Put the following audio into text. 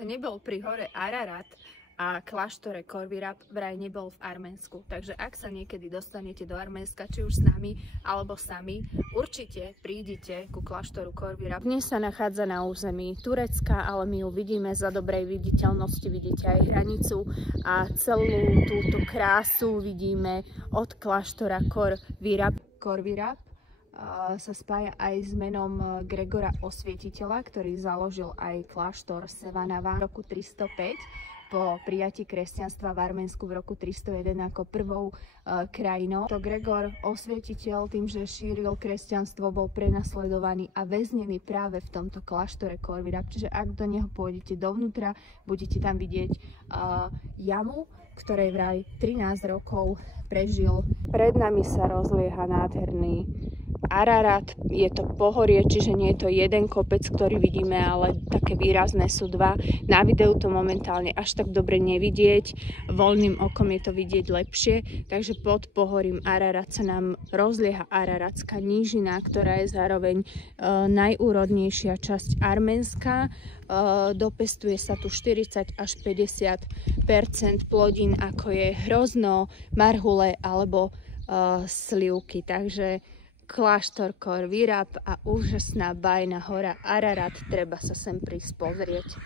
kto nebol pri hore Ararat a kláštore Corvírab, vraj nebol v Arménsku. Takže ak sa niekedy dostanete do Arménska, či už s nami alebo sami, určite prídite ku kláštoru Corvírab. Dnes sa nachádza na území Turecka, ale my ju vidíme za dobrej viditeľnosti, vidíte aj hranicu a celú túto krásu vidíme od kláštora Corvírab sa spája aj s menom Gregora Osvietiteľa, ktorý založil aj kláštor Sevanava v roku 305 po prijatí kresťanstva v Arménsku v roku 301 ako prvou krajinou. To Gregor Osvietiteľ tým, že šíril kresťanstvo, bol prenasledovaný a väznený práve v tomto kláštore Corvírab. Čiže ak do neho pôjdete dovnútra, budete tam vidieť jamu, ktorej vraj 13 rokov prežil. Pred nami sa rozlieha nádherný Ararat, je to pohorie, čiže nie je to jeden kopec, ktorý vidíme, ale také výrazné sú dva. Na videu to momentálne až tak dobre nevidieť, voľným okom je to vidieť lepšie, takže pod pohorím Ararat sa nám rozlieha Araratská nížina, ktorá je zároveň najúrodnejšia časť Arménska. Dopestuje sa tu 40 až 50% plodín, ako je hrozno, marhule alebo slivky. Takže kláštor Corvírab a úžasná bajná hora Ararat, treba sa sem prísť pozrieť.